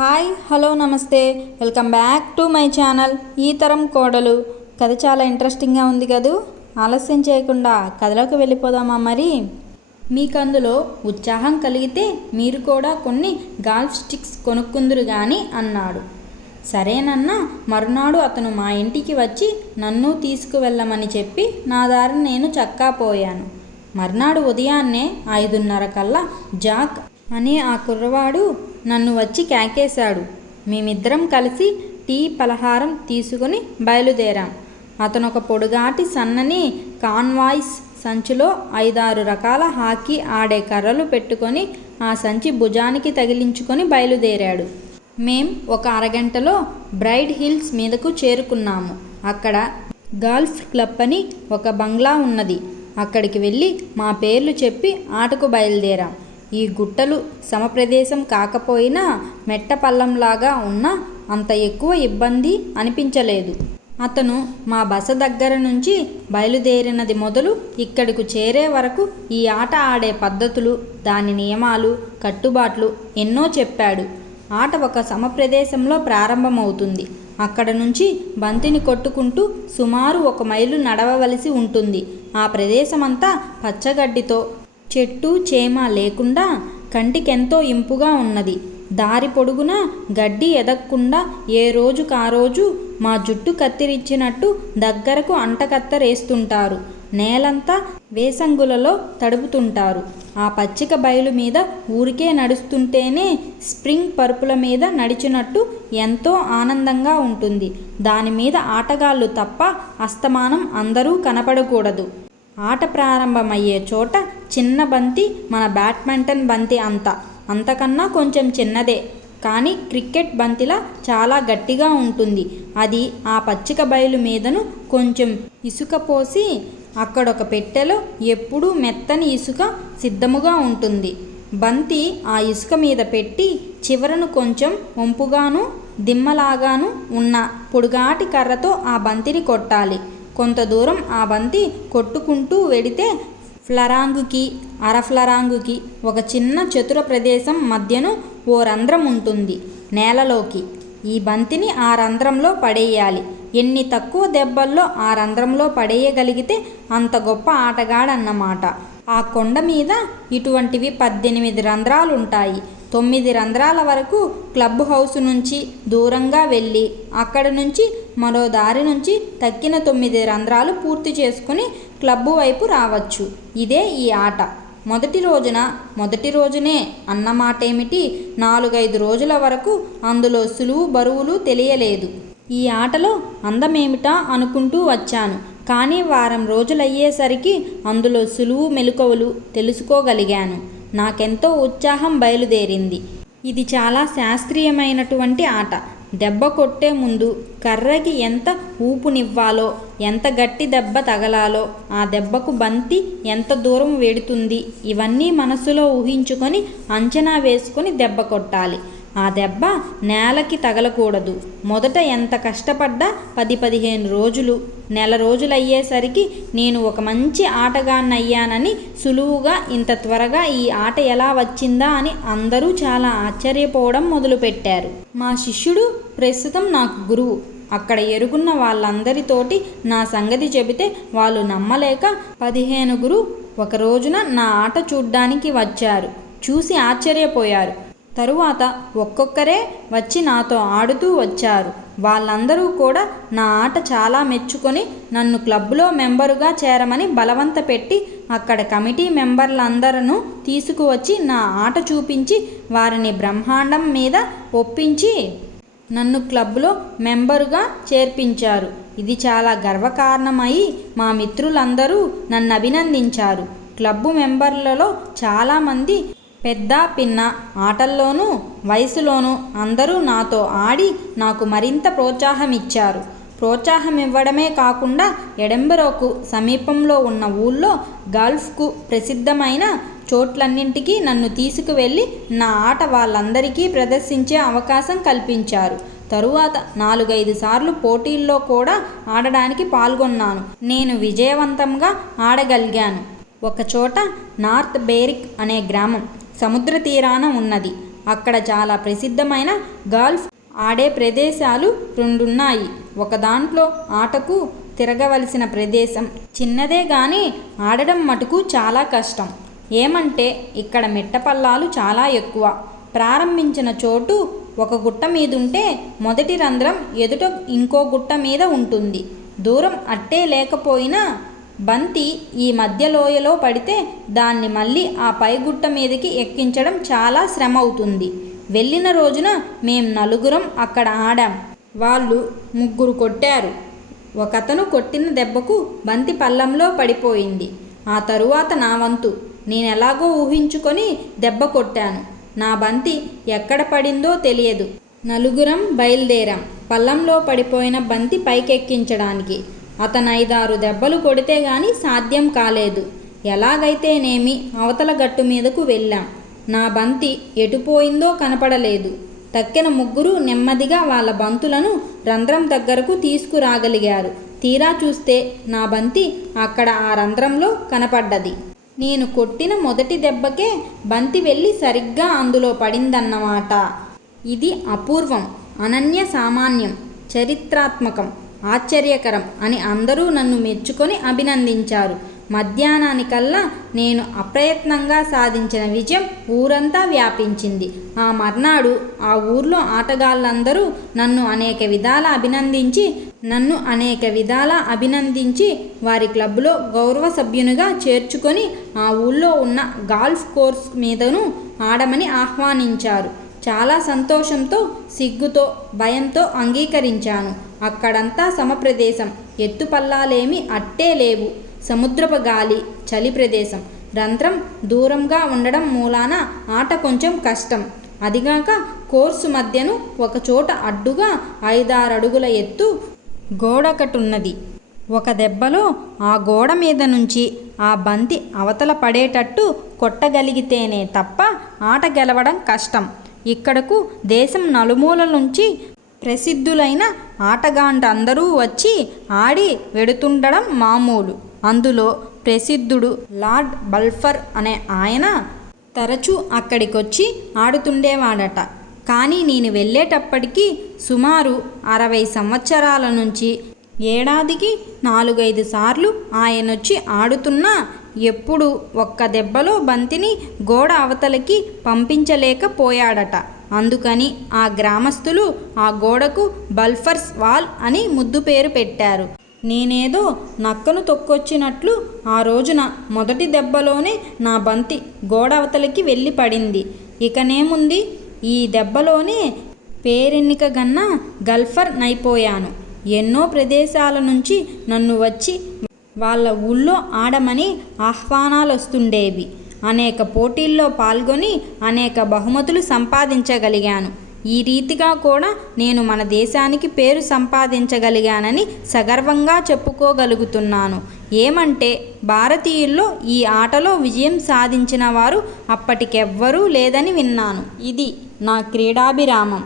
Hi hello నమస్తే. Welcome back to my channel ఈ తరం కోడలు. కథ చాలా ఇంట్రెస్టింగ్గా ఉంది కదూ? ఆలస్యం చేయకుండా కథలోకి వెళ్ళిపోదామా మరి? మీకు అందులో ఉత్సాహం కలిగితే మీరు కూడా కొన్ని గాల్ఫ్ స్టిక్స్ కొనుక్కుందురు కానీ అన్నాడు. సరేనన్నా మరునాడు అతను మా ఇంటికి వచ్చి నన్ను తీసుకువెళ్ళమని చెప్పి నా దారిని నేను చక్కా పోయాను. మర్నాడు ఉదయాన్నే ఐదున్నర కల్లా జాక్ అనే ఆ కుర్రవాడు నన్ను వచ్చి కేకేశాడు. మేమిద్దరం కలిసి టీ పలహారం తీసుకుని బయలుదేరాం. అతను ఒక పొడుగాటి సన్నని కాన్వాయిస్ సంచిలో ఐదారు రకాల హాకీ ఆడే కర్రలు పెట్టుకొని ఆ సంచి భుజానికి తగిలించుకొని బయలుదేరాడు. మేం ఒక అరగంటలో బ్రైడ్ హిల్స్ మీదకు చేరుకున్నాము. అక్కడ గల్ఫ్ క్లబ్ అని ఒక బంగ్లా ఉన్నది. అక్కడికి వెళ్ళి మా పేర్లు చెప్పి ఆటకు బయలుదేరాం. ఈ గుట్టలు సమప్రదేశం కాకపోయినా మెట్ట పల్లంలాగా ఉన్నా అంత ఎక్కువ ఇబ్బంది అనిపించలేదు. అతను మా బస దగ్గర నుంచి బయలుదేరినది మొదలు ఇక్కడికి చేరే వరకు ఈ ఆట ఆడే పద్ధతులు దాని నియమాలు కట్టుబాట్లు ఎన్నో చెప్పాడు. ఆట ఒక సమప్రదేశంలో ప్రారంభమవుతుంది. అక్కడ నుంచి బంతిని కొట్టుకుంటూ సుమారు ఒక మైలు నడవవలసి ఉంటుంది. ఆ ప్రదేశమంతా పచ్చగడ్డితో చెట్టు చేమ లేకుండా కంటికెంతో ఇంపుగా ఉన్నది. దారి పొడుగున గడ్డి ఎదక్కుండా ఏ రోజుకా రోజు మా జుట్టు కత్తిరించినట్టు దగ్గరకు అంటకత్తరేస్తుంటారు నేలంతా వేసంగులలో తడుపుతుంటారు. ఆ పచ్చిక బయలు మీద ఊరికే నడుస్తుంటేనే స్ప్రింగ్ పరుపుల మీద నడిచినట్టు ఎంతో ఆనందంగా ఉంటుంది. దాని మీద ఆటగాళ్ళు తప్ప అస్తమానం అందరూ కనపడకూడదు. ఆట ప్రారంభమయ్యే చోట చిన్న బంతి మన బ్యాడ్మింటన్ బంతి అంత. అంతకన్నా కొంచెం చిన్నదే. కానీ క్రికెట్ బంతిలా చాలా గట్టిగా ఉంటుంది. అది ఆ పచ్చిక బయలు మీదను కొంచెం ఇసుక పోసి అక్కడొక పెట్టెలో ఎప్పుడూ మెత్తని ఇసుక సిద్ధముగా ఉంటుంది. బంతి ఆ ఇసుక మీద పెట్టి చివరను కొంచెం వంపుగాను దిమ్మలాగాను ఉన్న పొడుగాటి కర్రతో ఆ బంతిని కొట్టాలి. కొంత దూరం ఆ బంతి కొట్టుకుంటూ వెడితే ఫ్లరాంగుకి అరఫ్లరాంగుకి ఒక చిన్న చతుర ప్రదేశం మధ్యను ఓ రంధ్రం ఉంటుంది నేలలోకి. ఈ బంతిని ఆ రంధ్రంలో పడేయాలి. ఎన్ని తక్కువ దెబ్బల్లో ఆ రంధ్రంలో పడేయగలిగితే అంత గొప్ప ఆటగాడన్నమాట. ఆ కొండ మీద ఇటువంటివి పద్దెనిమిది రంధ్రాలుంటాయి. తొమ్మిది రంధ్రాల వరకు క్లబ్ హౌస్ నుంచి దూరంగా వెళ్ళి అక్కడ నుంచి మరో దారి నుంచి తక్కిన తొమ్మిది రంధ్రాలు పూర్తి చేసుకుని క్లబ్బు వైపు రావచ్చు. ఇదే ఈ ఆట. మొదటి రోజున మొదటి రోజునే అన్నమాటేమిటి నాలుగైదు రోజుల వరకు అందులో సులువు బరువులు తెలియలేదు. ఈ ఆటలో అందమేమిటా అనుకుంటూ వచ్చాను. కానీ వారం రోజులయ్యేసరికి అందులో సులువు మెలకువలు తెలుసుకోగలిగాను. నాకెంతో ఉత్సాహం బయలుదేరింది. ఇది చాలా శాస్త్రీయమైనటువంటి ఆట. దెబ్బ కొట్టే ముందు కర్రకి ఎంత ఊపునివ్వాలో ఎంత గట్టి దెబ్బ తగలాలో ఆ దెబ్బకు బంతి ఎంత దూరం వెడుతుంది ఇవన్నీ మనసులో ఊహించుకొని అంచనా వేసుకొని దెబ్బ కొట్టాలి. ఆ దెబ్బ నేలకి తగలకూడదు. మొదట ఎంత కష్టపడ్డా పది పదిహేను రోజులు. నెల రోజులయ్యేసరికి నేను ఒక మంచి ఆటగాన్నయ్యానని సులువుగా ఇంత త్వరగా ఈ ఆట ఎలా వచ్చిందా అని అందరూ చాలా ఆశ్చర్యపోవడం మొదలుపెట్టారు. మా శిష్యుడు ప్రస్తుతం నాకు గురువు. అక్కడ ఎరుగున్న వాళ్ళందరితోటి నా సంగతి చెబితే వాళ్ళు నమ్మలేక పదిహేనుగురు ఒక రోజున నా ఆట చూడ్డానికి వచ్చారు. చూసి ఆశ్చర్యపోయారు. తరువాత ఒక్కొక్కరే వచ్చి నాతో ఆడుతూ వచ్చారు. వాళ్ళందరూ కూడా నా ఆట చాలా మెచ్చుకొని నన్ను క్లబ్లో మెంబరుగా చేరమని బలవంత పెట్టి అక్కడ కమిటీ మెంబర్లందరూ తీసుకువచ్చి నా ఆట చూపించి వారిని బ్రహ్మాండం మీద ఒప్పించి నన్ను క్లబ్లో మెంబరుగా చేర్పించారు. ఇది చాలా గర్వకారణమై మా మిత్రులందరూ నన్ను అభినందించారు. క్లబ్బు మెంబర్లలో చాలామంది పెద్ద పిన్న ఆటల్లోనూ వయసులోనూ అందరూ నాతో ఆడి నాకు మరింత ప్రోత్సాహం ఇచ్చారు ప్రోత్సాహం ఇవ్వడమే కాకుండా ఎడంబరోకు సమీపంలో ఉన్న ఊళ్ళో గల్ఫ్కు ప్రసిద్ధమైన చోట్లన్నింటికీ నన్ను తీసుకువెళ్ళి నా ఆట వాళ్ళందరికీ ప్రదర్శించే అవకాశం కల్పించారు. తరువాత నాలుగైదు సార్లు పోటీల్లో కూడా ఆడడానికి పాల్గొన్నాను. నేను విజయవంతంగా ఆడగలిగాను. ఒకచోట నార్త్ బేరిక్ అనే గ్రామం సముద్ర తీరాన ఉన్నది. అక్కడ చాలా ప్రసిద్ధమైన గాల్ఫ్ ఆడే ప్రదేశాలు రెండున్నాయి. ఒక దాంట్లో ఆటకు తిరగవలసిన ప్రదేశం చిన్నదే కానీ ఆడడం మటుకు చాలా కష్టం. ఏమంటే ఇక్కడ మిట్టపల్లాలు చాలా ఎక్కువ. ప్రారంభించిన చోటు ఒక గుట్ట మీదుంటే మొదటి రంధ్రం ఎదుట ఇంకో గుట్ట మీద ఉంటుంది. దూరం అట్టే లేకపోయినా బంతి ఈ మధ్య లోయలో పడితే దాన్ని మళ్ళీ ఆ పైగుట్ట మీదకి ఎక్కించడం చాలా శ్రమ అవుతుంది వెళ్ళిన రోజున మేం నలుగురం అక్కడ ఆడాం. వాళ్ళు ముగ్గురు కొట్టారు. ఒకతను కొట్టిన దెబ్బకు బంతి పల్లంలో పడిపోయింది. ఆ తరువాత నా వంతు. నేనెలాగో ఊహించుకొని దెబ్బ కొట్టాను. నా బంతి ఎక్కడ పడిందో తెలియదు. నలుగురం బయలుదేరాం. పల్లంలో పడిపోయిన బంతి పైకెక్కించడానికి. అతను ఐదారు దెబ్బలు కొడితే గాని సాధ్యం కాలేదు. ఎలాగైతేనేమి అవతల గట్టు మీదకు వెళ్ళాం. నా బంతి ఎటుపోయిందో కనపడలేదు. తక్కిన ముగ్గురు నెమ్మదిగా వాళ్ళ బంతులను రంధ్రం దగ్గరకు తీసుకురాగలిగారు. తీరా చూస్తే నా బంతి అక్కడ ఆ రంధ్రంలో కనపడ్డది. నేను కొట్టిన మొదటి దెబ్బకే బంతి వెళ్ళి సరిగ్గా అందులో పడిందన్నమాట. ఇది అపూర్వం అనన్య సామాన్యం చరిత్రాత్మకం. ఆశ్చర్యకరం అని అందరూ నన్ను మెచ్చుకొని అభినందించారు. మధ్యాహ్నానికల్లా నేను అప్రయత్నంగా సాధించిన విజయం ఊరంతా వ్యాపించింది. ఆ మర్నాడు ఆ ఊర్లో ఆటగాళ్ళందరూ నన్ను అనేక విధాల అభినందించి నన్ను అనేక విధాల అభినందించి వారి క్లబ్లో గౌరవ సభ్యునిగా చేర్చుకొని ఆ ఊళ్ళో ఉన్న గాల్ఫ్ కోర్స్ మీదను ఆడమని ఆహ్వానించారు. చాలా సంతోషంతో సిగ్గుతో భయంతో అంగీకరించాను. అక్కడంతా సమప్రదేశం. ఎత్తుపల్లాలేమి అట్టే లేవు. సముద్రపు గాలి చలి ప్రదేశం. రంధ్రం దూరంగా ఉండడం మూలాన ఆట కొంచెం కష్టం. అదిగాక కోర్సు మధ్యను ఒకచోట అడ్డుగా ఐదారు అడుగుల ఎత్తు గోడకటున్నది. ఒక దెబ్బలో ఆ గోడ మీద నుంచి ఆ బంతి అవతల పడేటట్టు కొట్టగలిగితేనే తప్ప ఆట గెలవడం కష్టం. ఇక్కడకు దేశం నలుమూలల నుంచి ప్రసిద్ధులైన ఆటగాండ్రందరూ వచ్చి ఆడి వెడుతుండడం మామూలు. అందులో ప్రసిద్ధుడు లార్డ్ బల్ఫర్ అనే ఆయన తరచూ అక్కడికొచ్చి ఆడుతుండేవాడట. కానీ నేను వెళ్ళేటప్పటికి సుమారు అరవై సంవత్సరాల నుంచి ఏడాదికి నాలుగైదు సార్లు ఆయనొచ్చి ఆడుతున్నా ఎప్పుడు ఒక్క దెబ్బలో బంతిని గోడ అవతలకి పంపించలేకపోయాడట. అందుకని ఆ గ్రామస్తులు ఆ గోడకు బల్ఫర్స్ వాల్ అని ముద్దు పేరు పెట్టారు. నేనేదో నక్కను తొక్కొచ్చినట్లు ఆ రోజున మొదటి దెబ్బలోనే నా బంతి గోడ అవతలికి వెళ్ళి పడింది. ఇకనేముంది? ఈ దెబ్బలోనే పేరెన్నిక గన్న గల్ఫర్ నైపోయాను. ఎన్నో ప్రదేశాల నుంచి నన్ను వచ్చి వాళ్ళ ఊళ్ళో ఆడమని ఆహ్వానాలు వస్తుండేవి అనేక పోటీల్లో పాల్గొని అనేక బహుమతులు సంపాదించగలిగాను. ఈ రీతిగా కూడా నేను మన దేశానికి పేరు సంపాదించగలిగానని సగర్వంగా చెప్పుకోగలుగుతున్నాను. ఏమంటే భారతీయుల్లో ఈ ఆటలో విజయం సాధించిన వారు అప్పటికెవ్వరూ లేదని విన్నాను. ఇది నా క్రీడాభిరామం.